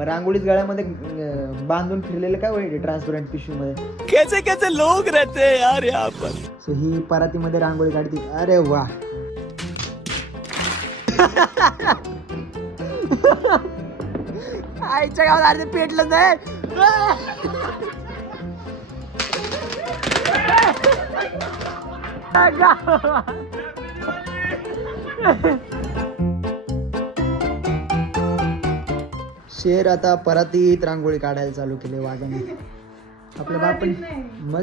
मग रांगोळीत गळ्यामध्ये बांधून फिरलेलं काय वाईट ट्रान्सपरंट पिशवीमध्ये. कैसे कैसे लोग रहते हैं यार यहाँ पर. सो ही परातीमध्ये रांगोळी काढते. अरे वा आईच्या गावात अर्धे पेटलं नाही. शेर आता परातीत रांगोळी काढायला चालू केले वाघाने. आपल्या बापन मग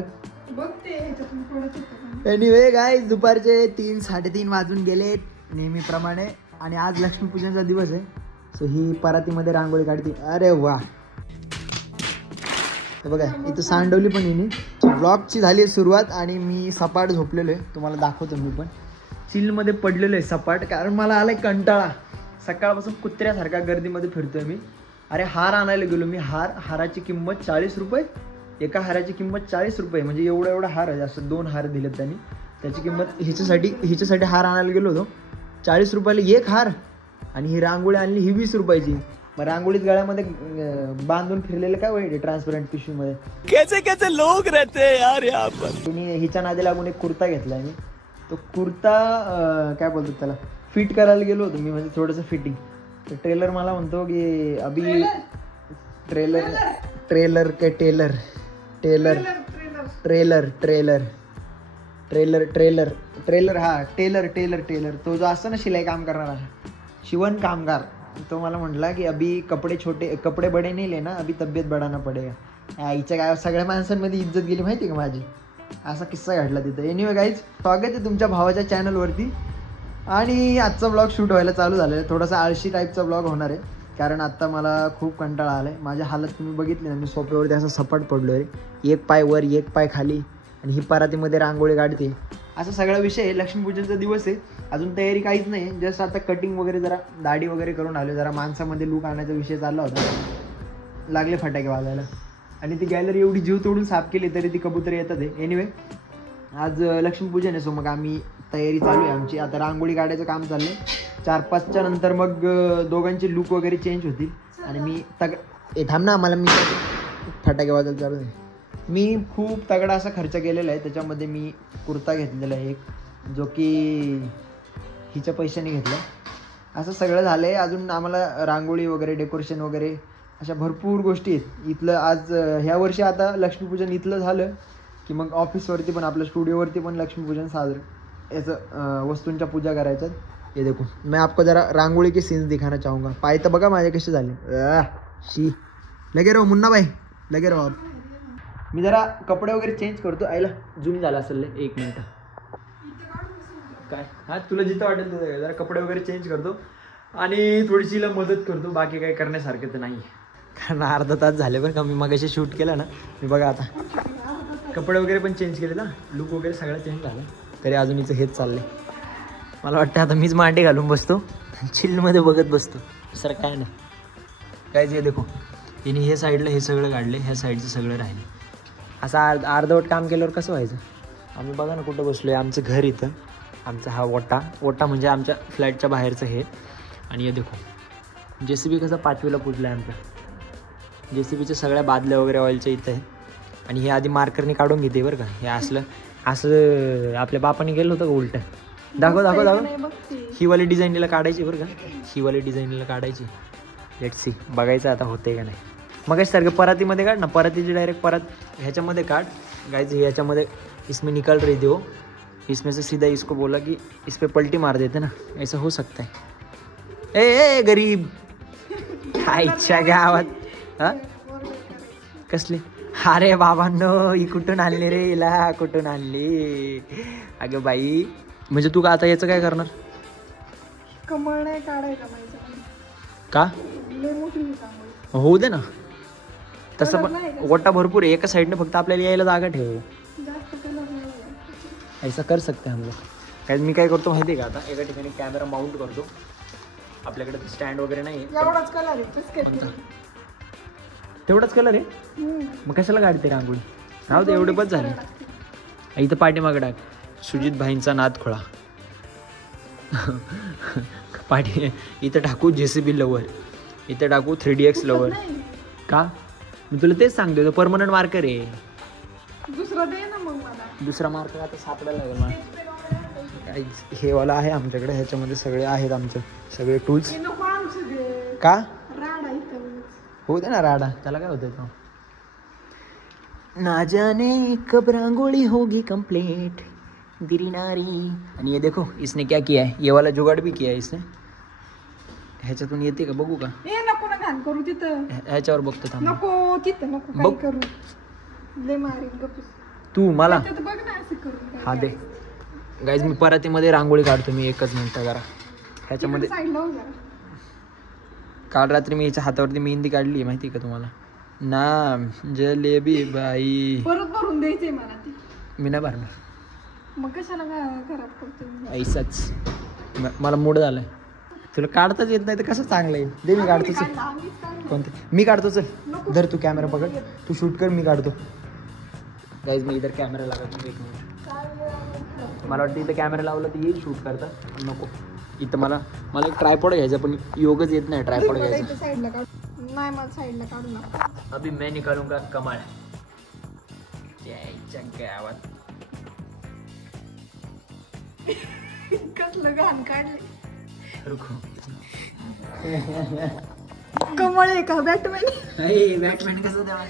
एनिवे गाईज दुपारचे 3-3:30 वाजून गेलेत नेहमीप्रमाणे आणि आज लक्ष्मीपूजनचा दिवस आहे. सो ही परातीमध्ये रांगोळी काढते. अरे वा बघा इथं सांडवली पण हिने. ब्लॉगची झाली सुरुवात आणि मी सपाट झोपलेलो आहे. तुम्हाला दाखवतो मी पण चिलमध्ये पडलेलो आहे सपाट, कारण मला आलाय कंटाळा. सकाळपासून कुत्र्यासारखा गर्दीमध्ये फिरतोय मी. अरे हार आणायला गेलो मी. हाराची किंमत 40 रुपये. एका हाराची किंमत 40 रुपये. म्हणजे एवढा हार आहे. असं 2 हार दिलेत त्यांनी. त्याची किंमत हिच्यासाठी हार आणायला गेलो होतो 40 रुपयाला एक हार. आणि ही रांगोळी आणली ही 20 रुपयाची. मग रांगोळीत गळ्यामध्ये बांधून फिरलेलं काय वाईट ट्रान्सपरंट पिशवीमध्ये. कैसे कैसे लोग रहते हैं यार यहाँ पर. तुम्ही हिच्या नादी लागून एक कुर्ता घेतलाय मी. तो कुर्ता काय बोलतात त्याला फिट करायला गेलो होतो मी. म्हणजे थोडंसं फिटिंग. तर ट्रेलर मला म्हणतो की अभि ट्रेलर हा टेलर तो जो असतो ना शिलाई काम करणारा शिवण कामगार, तो मला म्हटला की अभि कपडे बडे नाही लेना, अभि तब्येत बढ़ाना पडेगा. आईच्या काय सगळ्या माणसांमध्ये इज्जत गेली माहिती का माझी. असा किस्सा घडला तिथं. एनिवे गाईज स्वागत आहे तुमच्या भावाच्या चॅनलवरती. आणि आजचा ब्लॉग शूट व्हायला चालू झालेला आहे. थोडासा आळशी टाईपचा ब्लॉग होणार आहे, कारण आत्ता मला खूप कंटाळा आला आहे. माझ्या हालत तुम्ही बघितली ना. मी सोफ्यावरती असं सपाट पडलो आहे. एक पाय वर एक पाय खाली आणि ही परातीमध्ये रांगोळी काढते. असा सगळा विषय आहे. लक्ष्मीपूजनचा दिवस आहे. अजून तयारी काहीच नाही. जस्ट आता कटिंग वगैरे जरा दाढी वगैरे करून आलो. जरा माणसामध्ये लूक आणायचा विषय चालला होता. लागले फटाके वाजायला. आणि ती गॅलरी एवढी जीव तोडून साफ केली तरी ती कबूतर येतात आहे. एनिवे आज लक्ष्मीपूजन आहे. सो मग आम्ही तयारी चालू आहे आमची. आता रांगोळी काढायचं काम चाललं आहे. 4-5च्या नंतर मग दोघांचे लूक वगैरे चेंज होतील. आणि मी थांब ना मला मी फटाके वाजायला चालू आहे. मी खूप तगडा असा खर्च केलेला आहे. त्याच्यामध्ये मी कुर्ता घेतलेला आहे एक, जो की हिच्या पैशाने घेतला. असं सगळं झालं आहे. अजून आम्हाला रांगोळी वगैरे डेकोरेशन वगैरे अशा भरपूर गोष्टी आहेत. इथलं आज ह्या वर्षी आता लक्ष्मीपूजन इथलं झालं की मग ऑफिसवरती पण आपल्या स्टुडिओवरती पण लक्ष्मीपूजन साजरं याचं वस्तूंच्या पूजा करायच्यात. ये देखो मैं आपको जरा रांगोळी के सीन्स दिखाना चाहूँगा. पाय तर बघा माझे कसे झाले. शी लगे रहो मुन्ना भाई लगे रहो. मी जरा कपडे वगैरे चेंज करतो. आईला झूम झाला असेल 1 मिनिट काय. हा तुला जिथं वाटेल तिथं जरा कपडे वगैरे चेंज करतो आणि थोडीशी हिला मदत करतो. बाकी काही करण्यासारखं तर नाही, कारण अर्धा तास झाले बरं का. मी मगाशी शूट केला ना. मी बघा आता कपडे वगैरे पण चेंज केले ना. लुक वगैरे सगळं चेंज झालं. तरी अजून हिचं हेच चाललंय. मला वाटतं आता मीच मांडी घालून बसतो चिलमध्ये बघत बसतो. सर काय ना काय जे देखो हिने हे साईडला हे सगळं काढले. ह्या साईडचं सगळं राहिले. असं अर्धवट काम केल्यावर कसं व्हायचं. आम्ही बघा ना कुठं बसलो आहे. आमचं घर इथं. आमचा हा ओटा म्हणजे आमच्या फ्लॅटच्या बाहेरचं हे. आणि हे देखो JCB कसं 5वीला पुजलं आहे आमचं. JCBच्या सगळ्या बादल्या वगैरे ऑइलच्या इथं आहे. आणि हे आधी मार्करने काढून घेते बरं का. हे असं आपल्या बापाने गेलं होतं का उलटं. दाखव ही डिझाईनला काढायची बरं का. ही डिझाईनला काढायची. लेट्स सी बघायचं आता होते का नाही. मग सारखं परातीमध्ये काढ ना. परातीची डायरेक्ट परत ह्याच्यामध्ये काढ गाइस. ह्याच्यामध्ये इसमें निकल रही थी वो. इसमें से सीधा इसको बोला कि इस पे पलटी मार देते ना. ऐसा हो सकता है. ए गरीब आईच्या गावात हा कसली. अरे बाबांनो ही कुठून आणली रे. हिला कुठून आणली. अगं बाई म्हणजे तू का आता याचं काय करणार. कमळ नाही काढायचा का. होऊ दे ना. तसं पण ओटा भरपूर आहे. एका साईडने फक्त आपल्याला यायला जागा ठेव. ऐसा कर सकते हम लोग. काय मी काय करतो माहिती आहे का. आता एका ठिकाणी कॅमेरा माउंट करतो. आपल्याकडे स्टँड वगैरे नाही. एवढाच कलर आहे. तेवढाच कलर आहे. मग कशाला काढते रांगोळी. राहू दे एवढे बस झाले. इथं पाठीमागं टाक सुजित भाईंचा नाद खोळा. इथं टाकू JCB लवर. इथे टाकू 3DX लवर. नाही का मी तुला तेच सांगतोय तो परमनंट मार्कर आहे. दुसरा दे ना मग मला. दुसरा मार्कर आता सापडायला लागेल मला. हे वाला आहे आमच्याकडे, ह्याच्यामध्ये सगळे आहेत आमचं सगळे टूल्स. हे नको आमचं दे. का राडा इथं. होऊ दे ना राडा, त्याला काय होतं तो. ना जाने कब रांगोली होगी कंप्लीट दिरी नारी. आणि ये देखो इसने क्या किया है, ये वाला जुगाड़ भी किया है इसने. ह्याच्यातून येते का बघू का. ए नको ना घाण करू तिथं. ह्याच्यावर बघतो थांब. नको तिथं नको काय बघ. करू. लय मारीन गप्प. तू मला त्यात बघ ना असं करून काय हा दे. गाईज मी परातीमध्ये रांगोळी काढतो मी 1 मिनिट जरा. ह्याच्यामध्ये साईडला हो जरा. काल रात्री मी याच्या हातावरती मेहंदी काढली माहिती का तुम्हाला. नाम जलेबी बाई. परत भरून द्यायचंय मला ती. मी नाही भरणार. मग कशाला खराब करतो. ऐसाच मला मूड झालाय. तुला काढताच येत नाही तर कसं चांगलं आहे. दे मी काढतो चल. कोणते मी काढतो चल. धर तू कॅमेरा पकड, तू शूट कर मी काढतो. गाईज मी इधर कॅमेरा लावतो 1 मिनिट. मला वाटतं इथं कॅमेरा लावला तर येईल शूट करता. नको इथं मला एक ट्रायपॉड घ्यायचा पण योगच येत नाही ट्रायपॉड घ्यायचा. साईडला काढ. नाही मला साईडला काढू नका. अभी मैं निकालूंगा कमाल. जय गावात कसलं घाण काढले. रुको. कमळ आहे का बॅटमॅन. बॅटमॅन कसं द्यावा.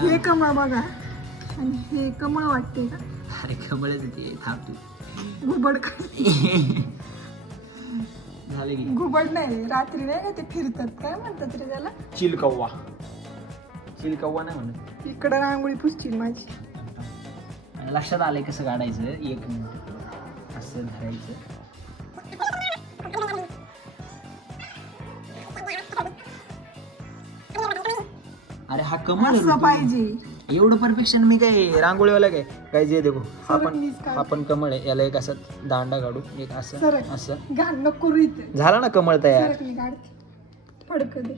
हे कमळ बघा आणि हे कमळ वाटते का. अरे कमळच येते थांब तू. घुबड झाले की घुबड नाही रात्री नाही का ते फिरतात काय म्हणतात रे त्याला. चिलकव्वा. चिलकव्वा नाही म्हणत. इकडं रांगोळी पुसतील माझी. लक्षात आलंय कसं काढायचं. 1 मिनिट असं धरायचं. अरे हा कमळ असं पाहिजे. एवढं परफेक्शन मी काय रांगोळीवाला काय जे देखो मीच काढ. हा पण कमळ आहे. याला एक असं दांडा काढू एक असं सरक. असं घाण नको करू इथे. झाला ना कमळ तयार. सरक मी काढते. फडक दे.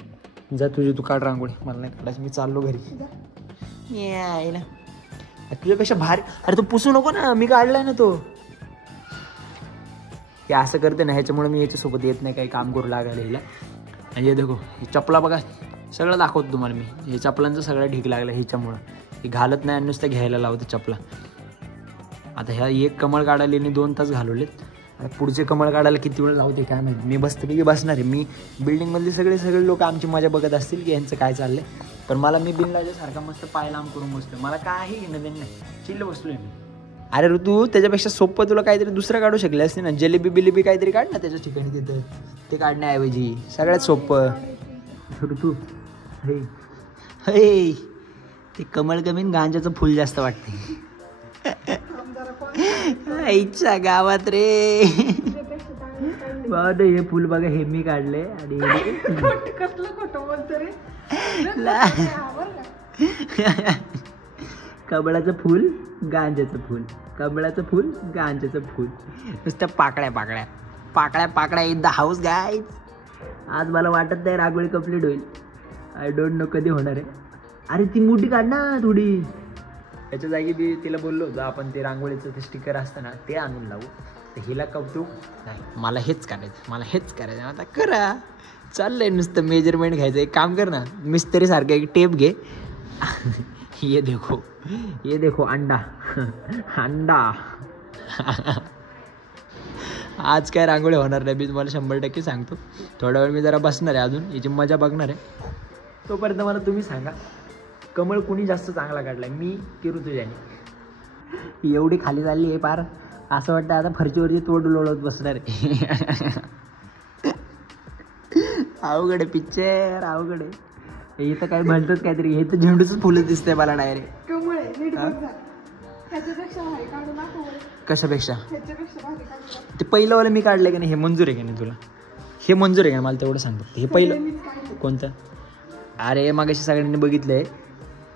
जा तुझी तू काढ रांगोळी. मला नाही काढायची मी चाललो घरी. जा. यायला तुझ्यापेक्षा भारी. अरे तू पुसू नको ना मी काढलाय ना तो. हे असं करते ना ह्याच्यामुळे मी याच्यासोबत येत नाही काही काम करू लागायला हिला. आणि हे देखो ही चपला बघा सगळं दाखवतो तुम्हाला मी. हे चपलांचं सगळं ढीक लागलं ह्याच्यामुळं. हे घालत नाही आणि नुसतं घ्यायला लावतं चपला. आता ह्या 1 कमळ काढायला मी 2 तास घालवलेत. आणि पुढचे कमळ काढायला किती वेळ लावते काय माहिती. मी बसते बसणार आहे. मी बिल्डिंगमधले सगळे लोक आमची मजा बघत असतील की यांचं काय चाललंय. पण मला मी बिनलाजासारखा मस्त पाय लांब करून बसलो. मला काही घेणं देणं नाही. चिल्ल बसलोय मी. अरे ऋतू त्याच्यापेक्षा सोपं तुला काहीतरी दुसरं काढू शकले असते ना. जलेबी बिलेबी काहीतरी काढ ना त्याच्या ठिकाणी तिथं. ते काढण्याऐवजी सगळ्यात सोपं. ऋतू हे हे ते कमळ कमी गांजाचं फुल जास्त वाटते. आईच्या गावात रे. हे फुल बघा हे मी काढले. आणि कसलं खोटं बोलतो रे. कमळाचं फुल गांजाचं फुल. कमळाचं फुल गांजाचं फुल. नुसत्या पाकड्या इन द हाऊस गाईज. आज मला वाटत नाही रांगोळी कंप्लीट होईल. आय डोंट नो कधी होणार आहे. अरे ती मोठी काढ ना थोडी. याच्या जागी मी तिला बोललो होतो आपण ते रांगोळीचं ते स्टिकर असतं ना ते आणून लावू. तर हिला कौतुक नाही. मला हेच करायचं आता करा. चाललंय नुसतं मेजरमेंट घ्यायचं. एक काम कर ना मिस्त्री सारखं एक टेप घे. ये देखो अंडा. आज काय रांगोळी होणार नाही मी तुम्हाला 100% सांगतो. थोडा वेळ मी जरा बसणार आहे अजून याची मजा बघणार आहे. तोपर्यंत मला तुम्ही सांगा कमळ कुणी जास्त चांगला काढलाय मी की ऋतुजाने. एवढी खाली चालली आहे पार असं वाटतं आता फरशीवरची तोड लोळत बसणार आहे. अवघड आहे पिक्चर अवघड आहे. इथं काय म्हणतात काहीतरी. हे तर झेंडूच फुलं दिसतंय मला डायरेक्ट. कमळ आहे नीट बघ जा. ह्याच्यापेक्षा भारी काढू नको. कशापेक्षा. ह्याच्यापेक्षा भारी काढू. ते पहिलंवालं मी काढलं की नाही हे मंजूर आहे का नाही तुला. हे मंजूर आहे का मला तेवढं सांगतो. हे पहिलं कोणतं. अरे मागाशी सगळ्यांनी बघितलंय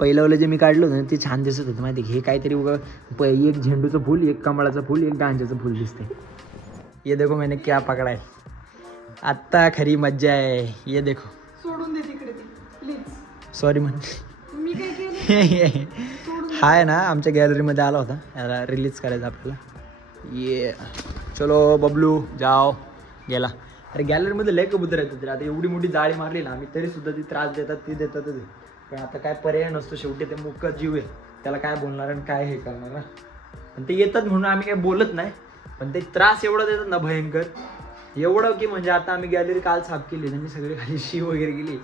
पहिलंवालं जे मी काढलं होतं ना ते छान दिसत होतं माहिती. हे काहीतरी एक झेंडूचं फूल एक कमळाचं फूल एक गांजाचं फूल दिसतंय. ये देखो मैंने क्या पकडा है. आत्ता खरी मज्जा आहे. ये देखो. सोडून दे तिकडे ते प्लीज. सॉरी म्हण. मी काय केलं. हा आहे ना आमच्या गॅलरीमध्ये आला होता. याला रिलीज करायचा आपल्याला. ये चलो बबलू जाओ. गेला. अरे गॅलरीमध्ये लय कबूतर येतात रे. आता एवढी मोठी जाळी मारली ना आम्ही तरी सुद्धा ती त्रास देतात, ती देतातच आहे. पण आता काय पर्याय नसतो, शेवटी ते मुक्क जीव आहे, त्याला काय बोलणार आणि काय हे करणार ना. पण ते येतात म्हणून आम्ही काही बोलत नाही, पण ते त्रास एवढा देतात ना भयंकर, एवढं की म्हणजे आता आम्ही गॅलरी काल साफ केली, त्यांनी सगळी खाली शी वगैरे गेली,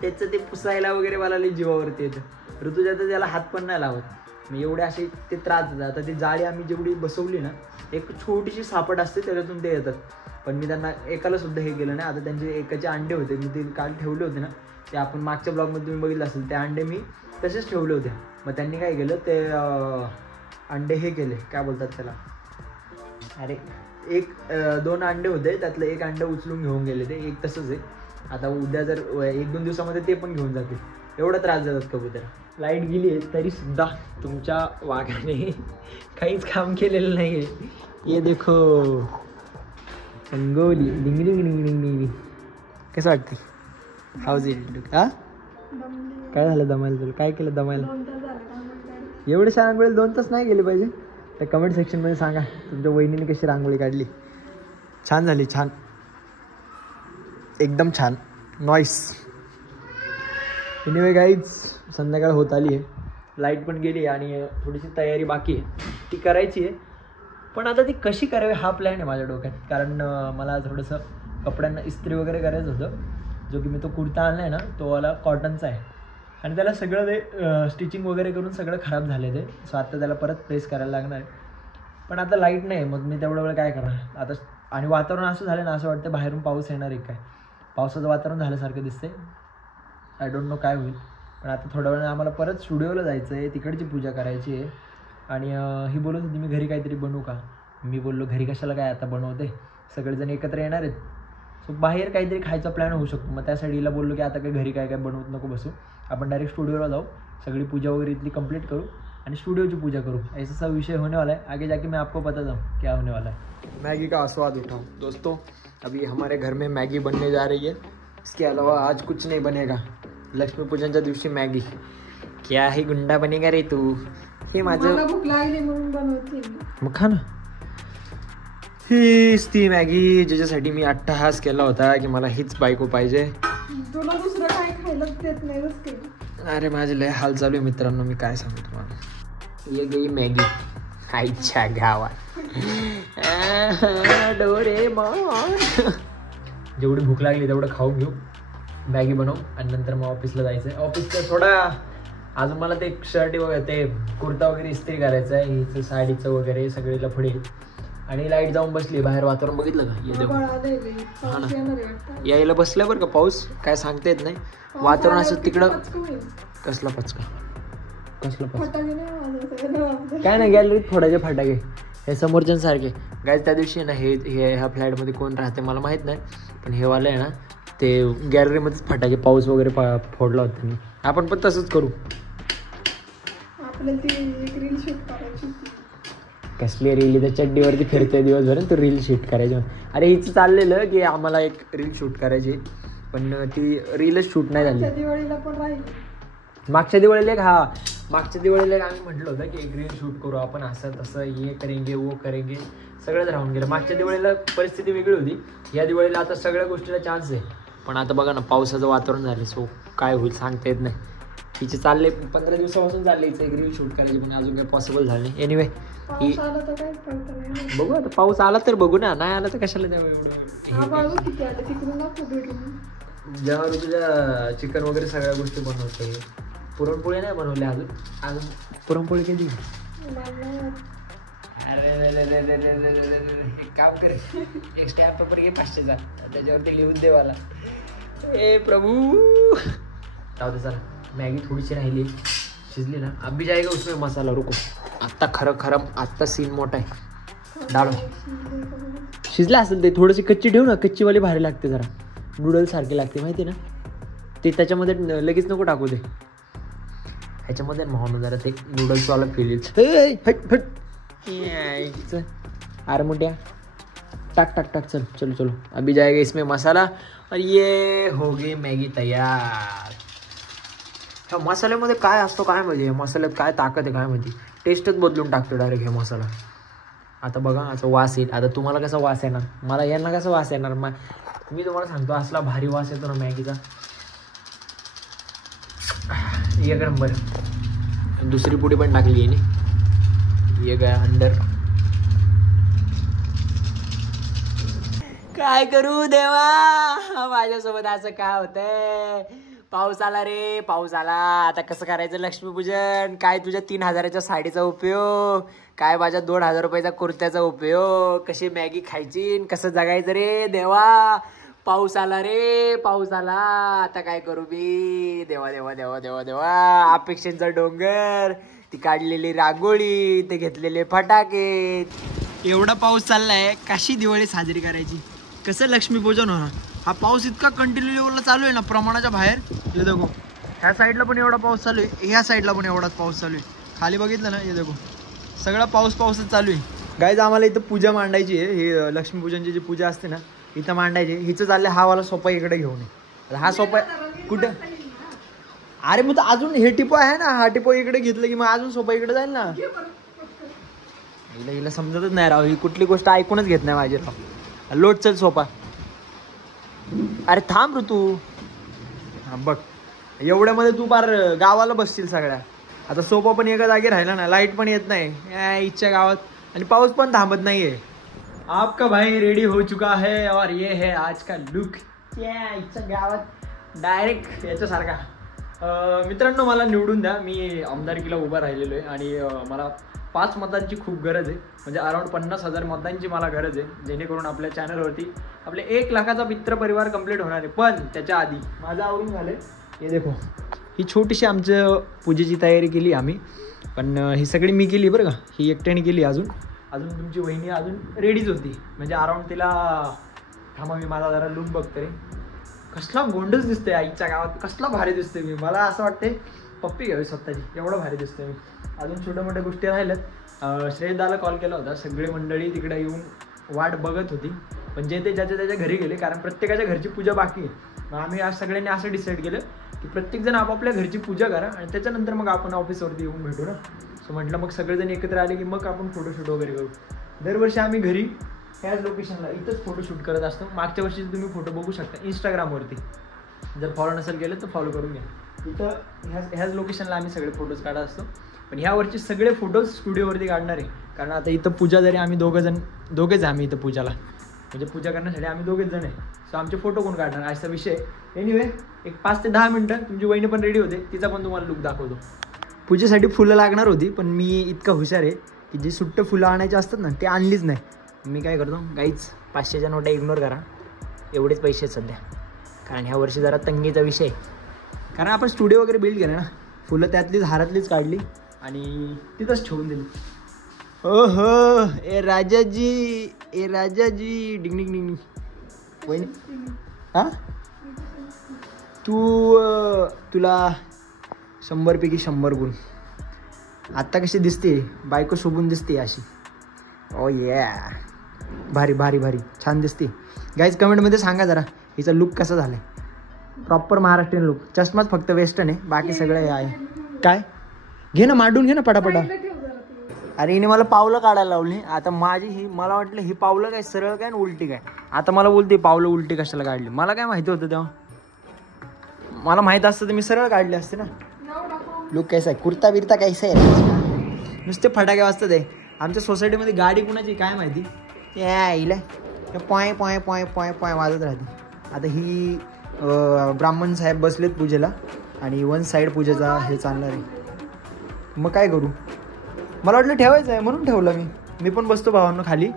त्याचं ते पुसायला वगैरे मला लई जीवावरती येतं. ऋतुजा तर त्याला हात पण नाही लावत. मग एवढे असे ते त्रास देतात. आता ती जाळी आम्ही जेवढी बसवली ना, एक छोटीशी सापट असते त्याच्यातून ते येतात. पण मी त्यांना एकाला सुद्धा हे केलं नाही. आता त्यांचे एकाचे अंडे होते, मी ते काल ठेवले होते ना, ते आपण मागच्या ब्लॉगमध्ये तुम्ही बघितलं असेल, ते अंडे मी तसेच ठेवले होते. मग त्यांनी काय केलं, ते अंडे हे केले, काय बोलतात त्याला, अरे 1-2 अंडे होते, त्यातलं एक अंडे उचलून घेऊन गेले, ते एक तसंच आहे. आता उद्या जर 1-2 दिवसामध्ये ते पण घेऊन जातील, एवढा त्रास देतात कबूतर. लाईट गेली आहे तरी सुद्धा तुमच्या वाघाने काहीच काम केलेलं नाही आहे. ये देखो रंगोली डिंग डिंग डिंग डिंग डिंग. कसं वाटते? House it? हा, काय झालं दमायला तुला? काय केलं दमायला? एवढे छान रांगोळी 2 तास नाही गेले पाहिजे. तर कमेंट सेक्शनमध्ये सांगा तुमच्या वहिनीने कशी रांगोळी काढली. छान झाली, छान, एकदम छान, नॉईस. एनिवे गाईज, संध्याकाळ होत आली आहे, लाईट पण गेली आणि थोडीशी तयारी बाकी आहे, ती करायची आहे. पण आता ती कशी करावी हा प्लॅन आहे माझ्या डोक्यात. कारण मला थोडंसं कपड्यांना इस्त्री वगैरे करायचं होतं. जो की मी तो कुर्ता आणला आहे ना, तो वाला कॉटनचा आहे आणि त्याला सगळं ते स्टिचिंग वगैरे करून सगळं खराब झाले ते. सो आता त्याला परत प्रेस करायला लागणार आहे. पण आता लाईट नाही, मग मी तेवढं वेळ काय करणार आता. आणि वातावरण असं झालं ना, असं वाटतं बाहेरून पाऊस येणार आहे काय. पावसाचं वातावरण झाल्यासारखं दिसतंय. आय डोंट नो काय होईल. पण आता थोड्या वेळाने आम्हाला परत स्टुडिओला जायचं आहे, तिकडची पूजा करायची आहे. आणि ही बोलत होती मी घरी काहीतरी बनवू का. मी बोललो घरी कशाला काय, आता बनवते, सगळेजण एकत्र येणार आहेत. सो बाहेर काहीतरी खायचा प्लॅन होऊ शकतो. मग त्यासाठी हिला बोललो की आता काय घरी काय काय बनवत नको बसू, आपण डायरेक्ट स्टुडिओला जाऊ, सगळी पूजा वगैरे इथली कंप्लीट करू आणि स्टूडियो की पूजा करूँ. ऐसा सा विषय होने वाला है, आगे जाके मैं आपको बताता हूँ क्या होने वाला है. मैगी का स्वाद उठाऊँ दोस्तों. अभी हमारे घर में मैगी बनने जा रही है. इसके अलावा आज कुछ नहीं बनेगा. लक्ष्मी पूजनच्या दिवशी मॅगी. क्या ही गुंडा बनेगा रे तू. हे माझं भूक लागली म्हणून बनवते. मग खा ना. हीच ती मॅगी ज्याच्यासाठी मी अट्टहास केला होता की मला हीच बायको पाहिजे. तुला दुसरं काय खायलाच देत नाही. अरे माझे लय हाल चालू आहे मित्रांनो, मी काय सांगू तुम्हाला. ये गई मॅगी आईच्या गावात. डोरेमॉन. जेवढी भूक लागली तेवढं खाऊन घेऊ, मॅगी बनवू आणि नंतर मग ऑफिसला जायचं आहे. ऑफिसचं थोडा अजून मला ते शर्ट वगैरे ते कुर्ता वगैरे इस्त्री करायचं आहे, हिचं साडीचं वगैरे सगळे लफडे. आणि लाईट जाऊन बसली, बाहेर वातावरण बघितलं का. हा ना, यायला बसलं बरं का पाऊस, काय सांगता येत नाही. वातावरण असं तिकडं. कसला पचका, कसला पचका काय नाही, गॅलरीत फोडायचे फटाके हे समोरच्यांसारखे. गायज त्या दिवशी ना हे ह्या फ्लॅटमध्ये कोण राहते मला माहीत नाही, पण हे वालं आहे ना ते गॅलरीमध्येच फटाके पाऊस वगैरे फोडला होता त्यांनी. आपण पण तसंच करू. आपल्याला ती एक रील शूट करायची. कसली रील, त्या चड्डीवरती फिरते दिवसभर तो रील शूट करायची. अरे हिचं चाललेलं की आम्हाला एक रील शूट करायची, पण ती रीलच शूट नाही झाली. दिवाळीला पण राहील. मागच्या दिवाळीला एक मागच्या दिवाळीला आम्ही म्हटलं होतं की एक रील शूट करू आपण, असं तसं ये करेंगे वो करेंगे, सगळंच राहून गेलं. मागच्या दिवाळीला परिस्थिती वेगळी होती, या दिवाळीला आता सगळ्या गोष्टीला चान्स आहे. पण आता बघा ना पावसाचं वातावरण झालं, सो काय होईल सांगता येत नाही. तिचे चालले 15 दिवसापासून चालले हिचं एक रील शूट करायची, पण अजून काही पॉसिबल झालं नाही. एनिवे बघू आता, पाऊस आला तर बघू ना, नाही आला तर कशाला द्यावं एवढं. जेव्हा तुझ्या चिकन वगैरे सगळ्या गोष्टी बनवतो. पुरणपोळी नाही बनवल्या अजून पुरणपोळी कधी. अरे काम करे, एक स्टॅम्प पेपर घे 500चा, त्याच्यावरती लिहून दे मला. ए प्रभू जाऊ दे. चला मॅगी थोडीशी राहिली, शिजली ना अभी जाएगा उसमें मसाला. रुको आत्ता खरं आत्ता सीन मोठा आहे. डाळ शिजला असेल ते, थोडीशी कच्ची ठेवू ना, कच्चीवाली भारी लागते, जरा नूडल्स सारखी लागते माहिती ना. ते त्याच्यामध्ये लगेच नको टाकू दे, ह्याच्यामध्ये म्हणून जरा ते नूडल्सवाला फील. अरे मोठ्या टाक टाक टाक. चलो अभी जाएगा इसमें मसाला और ये हो गई मॅगी तयार. ह्या मसाल्यामध्ये काय असतो काय माहिती, मसाल्यात काय ताकद आहे काय माहिती, टेस्टच बदलून टाकतो डायरेक्ट हे मसाला. आता बघा असा वास येईल. आता तुम्हाला कसा वास येणार, मला यांना कसा वास येणार. मी तुम्हाला सांगतो असला भारी वास येतो ना मॅगीचा, एक नंबर. दुसरी पुडी पण टाकली आहे, एक आहे अंडर. काय करू देवा, माझ्यासोबत असं काय होतंय. पाऊस आला रे, पाऊस आला. आता कसं करायचं लक्ष्मीपूजन? काय तुझ्या 3000च्या साडीचा उपयोग, काय माझ्या 2000 रुपयाचा कुर्त्याचा उपयोग, कशी मॅगी खायची, कसं जगायचं रे देवा. पाऊस आला रे, पाऊस आला. आता काय करू मी? देवा देवा देवा देवा देवा. अपेक्षेचा डोंगर, ती काढलेली रांगोळी, ते घेतलेले फटाके. एवढा पाऊस चाललाय, कशी दिवाळी साजरी करायची, कसं लक्ष्मीपूजन होणार? हा पाऊस इतका कंटिन्यू लेवलला चालू आहे ना, प्रमाणाच्या बाहेर. हे देखो, ह्या साईडला पण एवढा पाऊस चालू आहे, ह्या साईडला पण एवढाच पाऊस चालू आहे. खाली बघितलं ना, हे देखो, सगळा पाऊसच चालू आहे. गाईज आम्हाला इथं पूजा मांडायची आहे. हे लक्ष्मीपूजनची जी पूजा असते ना, इथं मांडायची. हिचं चाललंय हा वाला सोपा इकडे घेऊन ये. हा सोपा कुठं? अरे मग अजून हे टिपो आहे ना, हा टिपो इकडे घेतलं की मग अजून सोपा इकडे जाईल ना. हिला समजतच नाही राव, ही कुठली गोष्ट ऐकूनच घेत नाही माझी राव. लोट चल सोपा. अरे थांब ऋतू. हा बघ, एवढ्यामध्ये तू पार गावाला बसशील सगळ्या. आता सोपा पण एका जागी राहिला ना, लाईट पण येत नाही इच्छा गावात, आणि पाऊस पण थांबत नाहीये. आपका भाई रेडी हो चुका है और ये है आज का लुक. इच्छा गावात डायरेक्ट याच्यासारखा. मित्रांनो, मला निवडून द्या. मी आमदारकीला उभा राहिलेलो आहे आणि मला 5 मतांची खूप गरज आहे. म्हणजे अराउंड 50,000 मतांची मला गरज आहे, जेणेकरून आपल्या चॅनलवरती आपले 1 लाखाचा मित्रपरिवार कंप्लीट होणार आहे. पण त्याच्या आधी माझं आवरून झालं. हे देखो, ही छोटीशी आमच्या पूजेची तयारी केली आम्ही, पण ही सगळी मी केली बरं का. ही एकट्याने केली. अजून तुमची वहिनी अजून रेडीच होती. म्हणजे अराउंड तिला, थांबा मी माझा जरा लुक बघते रे. कसला गोंडच दिसतोय आईच्या गावात, कसला भारी दिसतोय मी. मला असं वाटते पप्पी घ्यावी स्वतःची, एवढं भारी दिसतोय मी. अजून छोट्या मोठ्या गोष्टी राहिल्यात. श्रेयसदाला कॉल केला होता. सगळे मंडळी तिकडे येऊन वाट बघत होती, पण जे ते ज्याच्या त्याच्या घरी गेले, कारण प्रत्येकाच्या घरची पूजा बाकी आहे. मग आम्ही आज सगळ्यांनी असं डिसाईड केलं की प्रत्येकजण आपापल्या घरची पूजा करा आणि त्याच्यानंतर मग आपण ऑफिसवरती येऊन भेटू ना. सो म्हटलं मग सगळेजण एकत्र आले की मग आपण फोटोशूट वगैरे करू. दरवर्षी आम्ही घरी ह्याच लोकेशनला इथंच फोटोशूट करत असतो. मागच्या वर्षीचे तुम्ही फोटो बघू शकता इंस्टाग्रामवरती. जर फॉलो नसेल केलं तर फॉलो करून घ्या. इथं ह्याच लोकेशनला आम्ही सगळे फोटोज काढत असतो. पण ह्या वर्षी सगळे फोटोज स्टुडिओवरती काढणार आहे, कारण आता इथं पूजा जरी आम्ही दोघेच आहे आम्ही इथं पूजाला, म्हणजे पूजा करण्यासाठी आम्ही 2 जण आहे. सो आमचे फोटो कोण काढणार असा विषय. एनिवे, एक 5 ते 10 मिनटं तुमची वहिनी पण रेडी होते, तिचा पण तुम्हाला लुक दाखवतो. पूजेसाठी फुलं लागणार होती, पण मी इतका हुशार आहे की जी सुट्ट फुलं आणायची असतात ना, ते आणलीच नाही. मी काय करतो गाईच, 500च्या नोटा इग्नोर करा. एवढेच पैसे आहेत सध्या, कारण ह्या वर्षी जरा तंगीचा विषय. कारण आपण स्टुडिओ वगैरे बिल्ड केलं ना, फुलं त्यातलीच हारातलीच काढली आणि तिथंच ठेवून दिली. ओहो, ए राजाजी, डिंग डिंग डिंग. वहिनी हां, तुला 100 पैकी 100 गुण. आत्ता कशी दिसते बायको, शोभून दिसते अशी. ओ या, भारी भारी भारी, छान दिसते. गाईज कमेंटमध्ये सांगा जरा हिचा लुक कसा झाला आहे. Proper Maharashtrian look. चष्माच फक्त वेस्टर्न आहे, बाकी सगळं आहे. काय घे ना, मांडून घे ना पटापटा. अरे हिने मला पावलं काढायला लावली. आता माझी ही, मला वाटलं ही पावलं काय सरळ काय आणि उलटी काय. आता मला बोलते पावलं उलटी कशाला काढली. मला काय माहिती होतं तेव्हा. मला माहित असतं तर मी सरळ काढले असते ना. लुक कैसा आहे, कुर्ता बिरता कैसा आहे. नुसते फटाके वाजतात आहे. आमच्या सोसायटीमध्ये गाडी कुणाची काय माहिती, यायला पॉय पॉय पॉय पॉय पॉय वाजत राहते. आता ही ब्राह्मण साहेब बसलेत पूजेला आणि 1 साईड पूजेचा हे चालणार आहे. मग काय करू, मला वाटलं ठेवायचं आहे म्हणून ठेवलं मी पण बसतो भावांनो खाली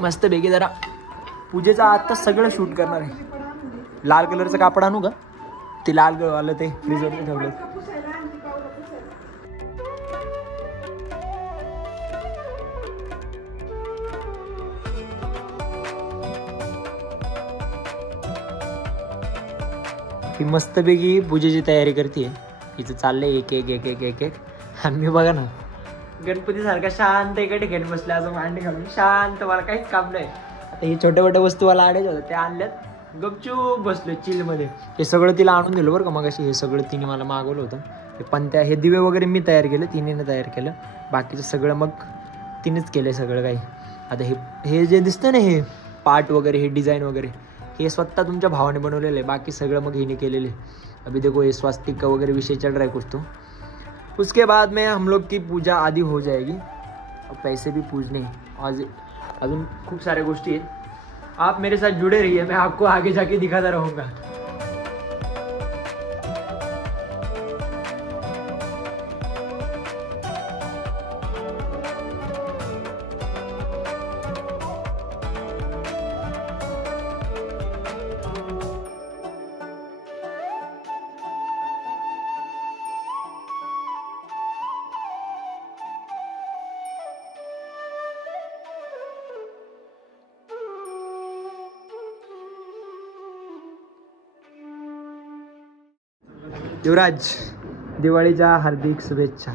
मस्त बेगी. जरा पूजेचा आता सगळं शूट करणार आहे. लाल कलरचं कापड आणू का, ते लाल आलं ते फ्रीजवरती ठेवलं. ही मस्तपैकी पूजेची तयारी करते. हिचं चाललंय एक एक एक एक एक एक. आम्ही बघा ना गणपतीसारखा शांत एका ठिकाणी बसल्या, असं मांडी घालून शांत. मला काहीच काम नाही. आता ही छोट्या मोठ्या वस्तू मला आणायच्या होत्या, त्या आणल्यात. गपचूप बसलो चिलमध्ये. हे सगळं तिला आणून दिलं बरं का मग अशी. हे सगळं तिने मला मागवलं होतं. हे पंत्या, हे दिवे वगैरे मी तयार केलं, तिने तयार केलं. बाकीचं सगळं मग तिनेच केलं सगळं काही. आता हे जे दिसतं ना, हे पार्ट वगैरे, हे डिझाईन वगैरे, हे स्वतः तुमच्या भावाने बनवलेलं आहे, बाकी सगळं मग हिने केलेलं आहे। अभी देखो ये स्वास्तिक वगैरह विषय चल रहा है कुछ तो, उसके बाद में हम लोग की पूजा आदि हो जाएगी और पैसे भी पूजने आज अजून खूप साऱ्या गोष्टी आहेत। आप मेरे साथ जुड़े रहिए, मैं आपको आगे जाके दिखाता रहूँगा। युवराज, दिवाळीच्या हार्दिक शुभेच्छा।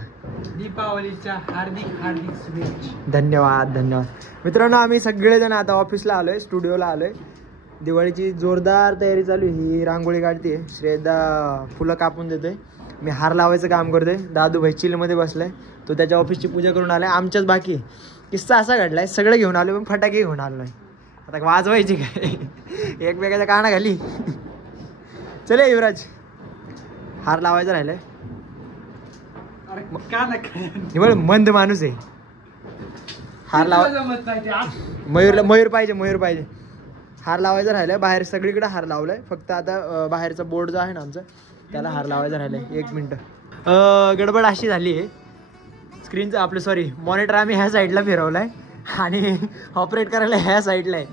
दीपावलीच्या हार्दिक हार्दिक शुभेच्छा। धन्यवाद धन्यवाद। मित्रांनो, आम्ही सगळेजण आता ऑफिसला आलोय, स्टुडिओला आलोय। दिवाळीची जोरदार तयारी चालू आहे। ही रांगोळी काढते, श्रेदा फुलं कापून देतोय, मी हार लावायचं काम करतोय। दादू भाई चिलमध्ये बसलाय, तो त्याच्या ऑफिसची पूजा करून आलाय। आमच्याच बाकी आहे। किस्सा असा घडलाय, सगळं घेऊन आलो पण फटाके घेऊन आलो नाही। आता वाजवायची काय एकमेकाच्या काना घाली। चले युवराज, हार लावायचं राहिलंय। निवळ मंद माणूस आहे, हार लावा मयूर पाहिजे। हार लावायचा राहिलाय, बाहेर सगळीकडे हार लावलाय, फक्त आता बाहेरचा बोर्ड जो आहे ना आमचा त्याला हार लावायचा राहिलाय। 1 मिनिट। गडबड अशी झाली आहे, स्क्रीनचं आपलं सॉरी मॉनिटर आम्ही ह्या साईडला फिरवलाय आणि ऑपरेट करायला ह्या साईडला आहे।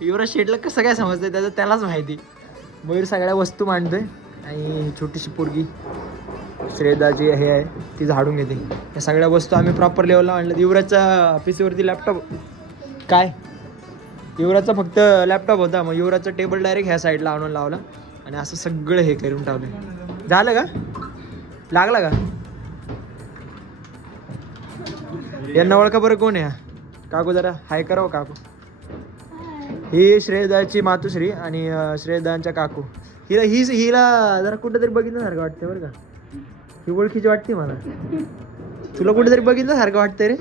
युवराज शेटला कसं काय समजतंय त्याचं त्यालाच माहिती। मयूर सगळ्या वस्तू मांडतोय आणि छोटीशी पोरगी श्रेदाची हे आहे ती झाडून घेते। या सगळ्या वस्तू आम्ही प्रॉपर लेवलला आणलं। युवराजचा पीसीवरती लॅपटॉप काय, युवराजचा फक्त लॅपटॉप होता, मग युवराजचा टेबल डायरेक्ट ह्या साईडला आणून लावला आणि असं सगळं हे करून टाकलं। झालं का, लागला का? यांना ओळखा बरं कोण आहे? काकू जरा हाय करावं काकू। ही श्रेदाची मातुश्री आणि श्रेदांच्या काकू। हिला जरा कुठेतरी बघितल्यासारखं वाटतं बरं का, ही ओळखीची वाटते मला। तुला कुठेतरी बघितल्यासारखं वाटतंय रे,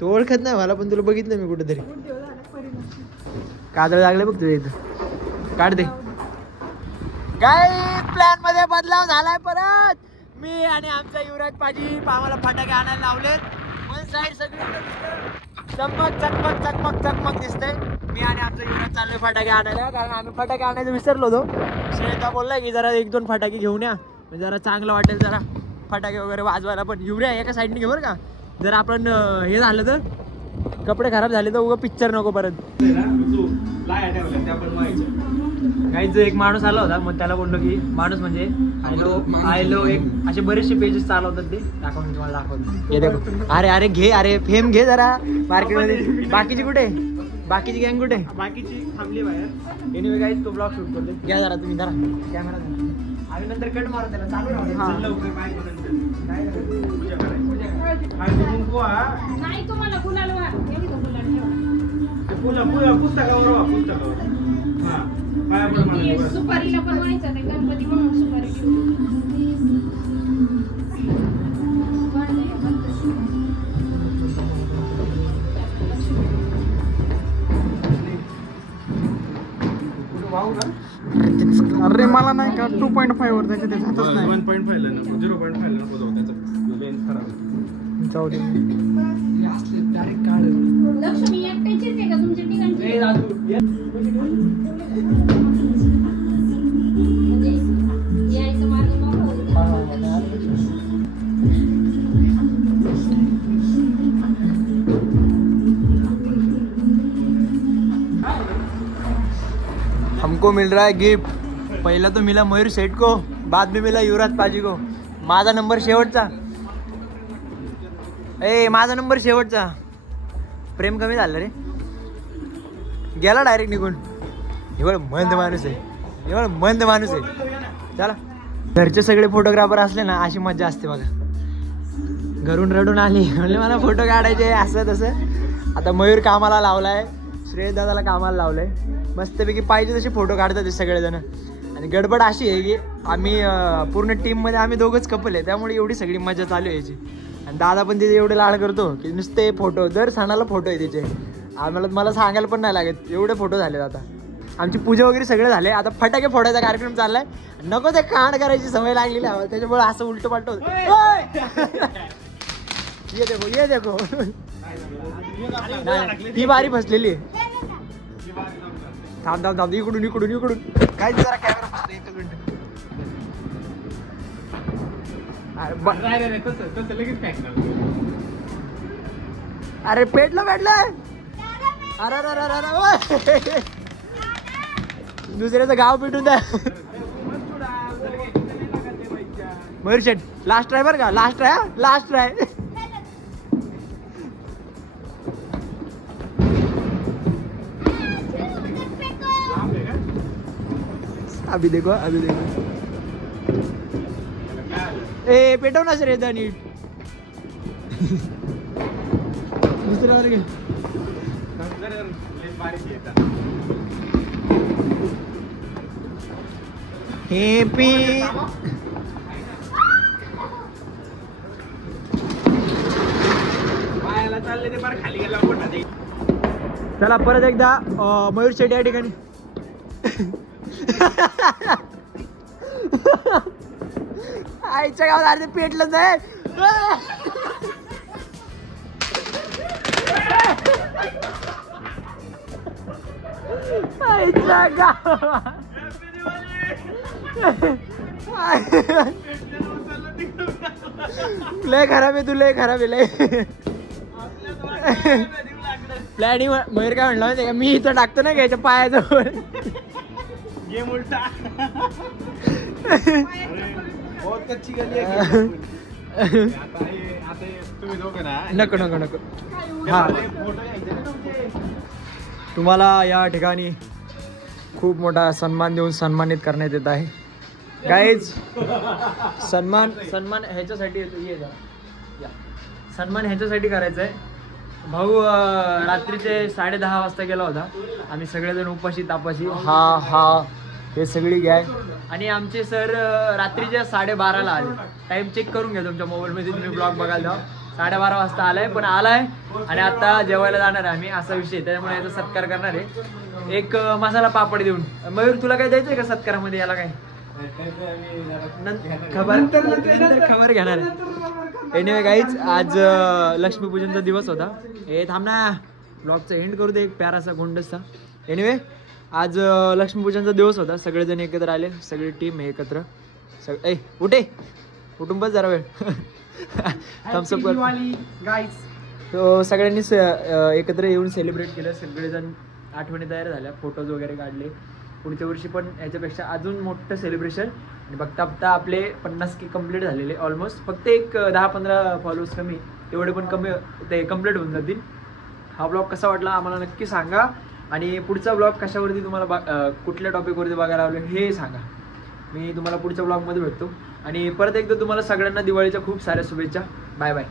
तू ओळखत नाही मला पण तुला बघितलं मी कुठेतरी। काजळ लागले बघ तुझ्या इथं, काढ दे। काय प्लॅन मध्ये बदलाव झालाय परत। मी आणि आमचा युवराज पाजी आम्हाला फटाके आणायला लावलेत। वन साईड सगळी चकमक चकमक चकमक चकमक दिसतंय। मी आणि आमचा युवराज चाललोय फटाके आणायला, कारण आम्ही फटाके आणायचं विसरलो होतो। श्रेता बोललाय की जरा 1-2 फटाके घेऊन या, म्हणजे जरा चांगलं वाटेल जरा फटाके वगैरे वाजवायला। पण युवऱ्या एका साईडने घेऊ बरं का, जर आपण हे झालं तर कपडे खराब झाले तर उगा पिक्चर नको परत। काहीच एक माणूस आला होता, मग त्याला बोललो की माणूस म्हणजे आय लो एक असे बरेचसे पेजेस चालवतात ते दाखवून तुम्हाला दाखवतो। हे देखो, अरे घे, अरे फेम घे जरा मार्केटमध्ये। बाकीची कुठे, बाकीची गँग कुठे? बाकीची थांबली बाहेर। एनिवे गाईज तो ब्लॉग शूट करतो, घ्या जरा तुम्ही जरा कॅमेरा, आम्ही नंतर कट मारू त्याला, चालू राहू नाही तुम्हाला गुलाल सुपारीला पण व्हायचं नाही, गणपती म्हणून सुपारी अरे मला नाही का 2.5 वर त्याच्या जातच नाही। 1.5 ला नको, 0.5 ला नको जाऊ, त्याचा लेन्स खराब आहे। जाऊ दे। लक्ष्मी एकट्याचीच आहे का तुमच्या ठिकाणची? म्हणजे यायचं मार्ग हमको मिल रहा है गिफ्ट। पहला तो मिला मयूर सेठ को, बाद में मिला युवराज पाजी को। माझा नंबर शेवटचा, माझा नंबर शेवटचा। प्रेम कमी झालं रे, गेला डायरेक्ट निघून। एवढं मंद माणूस आहे, एवढं मंद माणूस आहे। चला, घरचे सगळे फोटोग्राफर असले ना अशी मज्जा असते बघा। घरून रडून आली म्हणजे मला फोटो काढायचे असं तसं। आता मयूर कामाला लावलाय, श्रेय दादाला कामाला लावलंय, मस्तपैकी पाहिजे तसे फोटो काढतात ते सगळेजण। आणि गडबड अशी आहे की आम्ही पूर्ण टीममध्ये आम्ही दोघंच कपल आहे, त्यामुळे एवढी सगळी मजा चालू आहे याची। आणि दादा पण तिथे एवढे लाड करतो की नुसते फोटो, दर सणाला फोटो आहे तिचे। मला सांगायला पण नाही लागत, एवढे फोटो झालेत आता। आमची पूजा वगैरे सगळं झाले. आता फटाके फोडायचा कार्यक्रम चाललाय. नको ते कांड करायची सवय लागलेली आहे त्याच्यामुळे असं उलट पालट होत. ये देखो ये देखो ही बारी फसलेली आहे. थांब थांब थांब इकडून इकडून इकडून काय जरा कॅमेरा फसला एकच मिनिट. तसं लगेच पॅक अरे पेटलं पेटलं. अरे अरे अरे अरे दुसऱ्याचं गाव पेटून द्या. मयूर शेट लास्ट ट्राय बरं का. Last try last try. अभी देखो अभी देखो. ए पेटव ना श्रेदा नीट. दुसऱ्या वाले घे. हॅपी चालले ते बरं खाली गेला. चला परत एकदा मयूर शेट या ठिकाणी. आईच्या गावात अर्धे पेटलं नाही. आईच्या गावात लय खराब आहे. तू लय खराब आहे लय. प्लॅनिंग मयूर काय म्हणलं माहिती का मी इथं टाकतो ना घ्यायच्या पायाजवळ. गेम उलटा. बहुत कच्ची गली आहे. आता तुम्ही दोघं ना. नको नको नको. हा तुम्हाला या ठिकाणी खूप मोठा सन्मान देऊन सन्मानित करण्यात येत आहे. गाईज सन्मान सन्मान ह्याच्यासाठी येतो. ये जा या. सन्मान ह्याच्यासाठी करायचा आहे. भाऊ रात्रीचे 10:30 वाजता गेला होता. आम्ही सगळेजण उपाशी तापाशी हा हा हे सगळी गॅग. आणि आमचे सर रात्रीच्या 12:30ला आले. टाइम चेक करून घ्या तुमच्या मोबाईलमध्ये. तुम्ही ब्लॉग बघायला जाऊ. 12:30 वाजता आलाय पण आलाय. आणि आता जेवायला जाणार आहे आम्ही असा विषय. त्याच्यामुळे याचा सत्कार करणार आहे. एक मसाला पापड देऊन. मयूर तुला काय द्यायचंय का सत्कारामध्ये. याला काय खबर घेणार आहे. एनिवे गाईज आज लक्ष्मीपूजनचा दिवस होता. हे थांब ना ब्लॉगचा एंड करू दे एक प्यारासा गोंडसचा. एनिवे आज लक्ष्मीपूजनचा दिवस होता. सगळेजण एकत्र आले. सगळी टीम एकत्र. ए उठे उठून बस जरा वेळ. Thums Up guys. तो सगळ्यांनीच एकत्र येऊन सेलिब्रेट केलं. सगळेजण आठवणी तयार झाल्या. फोटोज वगैरे काढले. पुढच्या वर्षी पण याच्यापेक्षा अजून मोठं सेलिब्रेशन. आणि बघता बघता आपले 50K कंप्लीट झालेले ऑलमोस्ट. फक्त एक 10-15 फॉलोअर्स कमी. तेवढे पण कमी ते कंप्लीट होऊन जातील. हा ब्लॉग कसा वाटला आम्हाला नक्की सांगा. आणि पुढचा ब्लॉग कशावरती तुम्हाला कुठल्या टॉपिकवरती बघायला आवडेल हे सांगा. मी तुम्हाला पुढच्या ब्लॉगमध्ये भेटतो. आणि परत एकदा तुम्हाला सगळ्यांना दिवाळीच्या खूप साऱ्या शुभेच्छा. Bye bye.